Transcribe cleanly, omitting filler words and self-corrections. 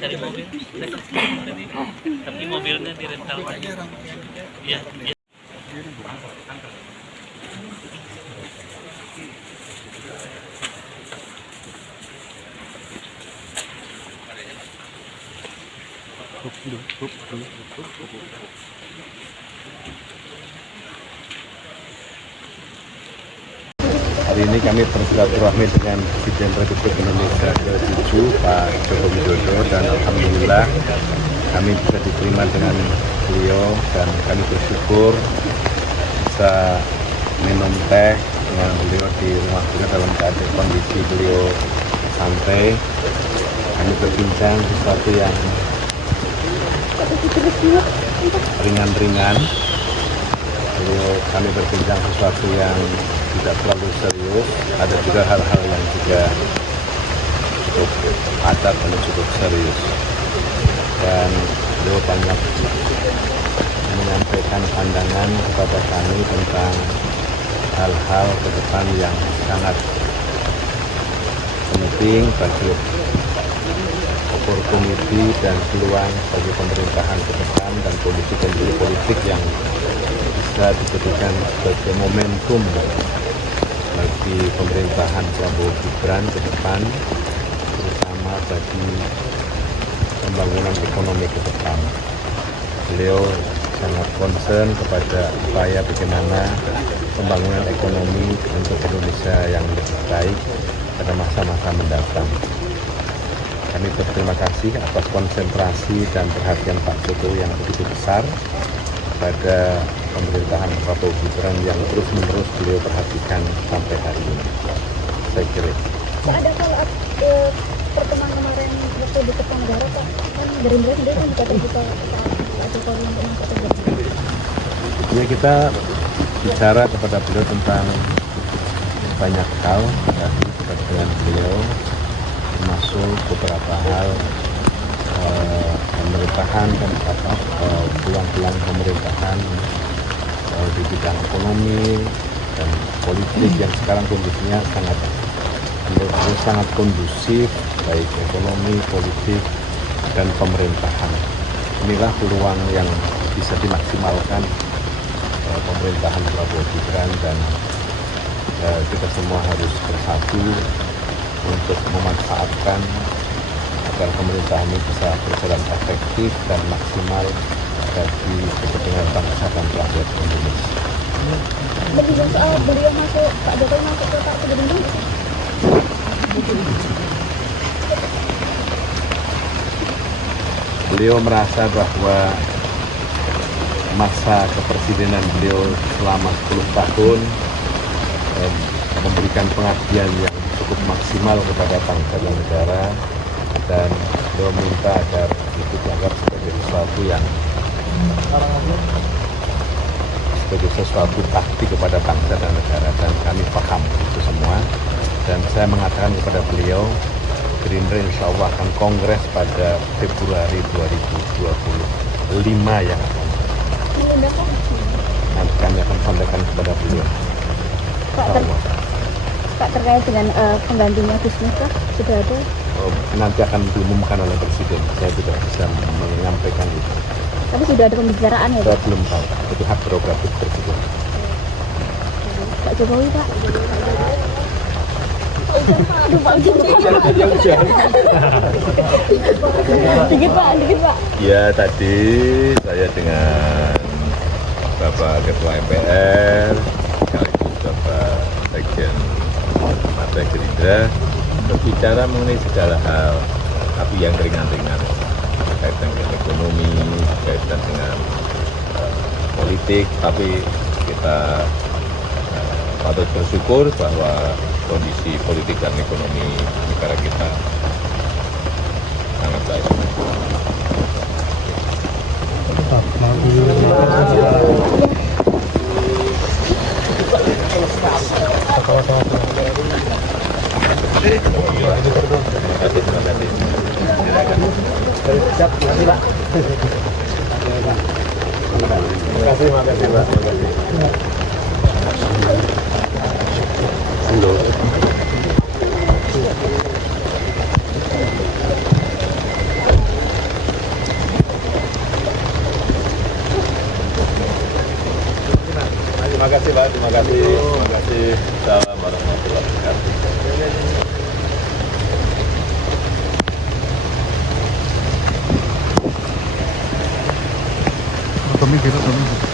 Dari mobil, tapi mobilnya dirental. Iya. Hari ini kami bersilaturahmi dengan Presiden Republik Indonesia ke-7 Pak Joko Widodo, dan alhamdulillah kami bisa diterima dengan beliau, dan kami bersyukur bisa minum teh dengan beliau di rumah beliau dalam keadaan kondisi beliau santai. Kami berbincang sesuatu yang ringan-ringan. Kami berbincang sesuatu yang tidak terlalu serius. Ada juga hal-hal yang juga cukup padat dan cukup serius. Dan beliau banyak menyampaikan pandangan kepada kami tentang hal-hal ke depan yang sangat penting bagi opportunity dan peluang bagi pemerintahan ke depan, dan kondisi-kondisi politik yang bisa dijadikan sebagai momentum bagi pemerintahan Prabowo Gibran ke depan, terutama bagi pembangunan ekonomi ke depan. Beliau sangat concern kepada upaya bagaimana pembangunan ekonomi untuk Indonesia yang lebih baik pada masa-masa mendatang. Kami berterima kasih atas konsentrasi dan perhatian Pak Jokowi yang begitu besar pada pemerintahan Prabowo Gibran yang terus-menerus beliau perhatikan sampai hari ini. Saya kira. Pak, ada follow up pertemuan kemarin waktu di Kertanegara, Pak, kan Gerindra sendiri kan juga terbuka Pak Jokowi untuk masuk ke Gerindra. Ya, kita bicara kepada beliau tentang banyak hal tadi dengan beliau, termasuk beberapa hal pemerintahan dan peluang-peluang pemerintahan di bidang ekonomi dan politik yang sekarang kondisinya sangat kondusif, baik ekonomi, politik, dan pemerintahan. Inilah peluang yang bisa dimaksimalkan pemerintahan Prabowo Gibran, dan kita semua harus bersatu untuk memanfaatkan agar pemerintahan ini bisa berjalan efektif dan maksimal bagi kepentingan bangsa dan rakyat Indonesia. Berbicara soal beliau masuk, Pak Jokowi masuk ke Pak Gerindra, beliau merasa bahwa masa kepresidenan beliau selama 10 tahun memberikan pengabdian yang cukup maksimal kepada bangsa dan negara, dan beliau minta agar itu dianggap sebagai sesuatu bakti kepada bangsa dan negara, dan kami paham itu semua. Dan saya mengatakan kepada beliau, Gerindra insya Allah akan kongres pada Februari 2025 yang akan datang. Nanti kami akan sampaikan kepada beliau. Pak, terkait dengan penggantinya Gus Miftah sudah ada? Nanti akan diumumkan oleh Presiden. Saya tidak bisa menyampaikan itu. Tapi sudah ada pembicaraan ya, Pak? Saya belum tahu. Itu hak prerogatif Presiden. Pak Jokowi, Pak. Aduh, Pak, dikit Pak. Ya, tadi saya dengan Bapak Ketua MPR, sekaligus Bapak Sekjen Partai Gerindra, berbicara mengenai segala hal, tapi yang ringan-ringan, berkaitan dengan ekonomi, berkaitan dengan politik, tapi kita patut bersyukur bahwa kondisi politik dan ekonomi negara kita sangat baik. Terima kasih Pak. Halo. kasih Pak, terima kasih. Terima kasih. Assalamualaikum warahmatullahi wabarakatuh. Kami kita kami.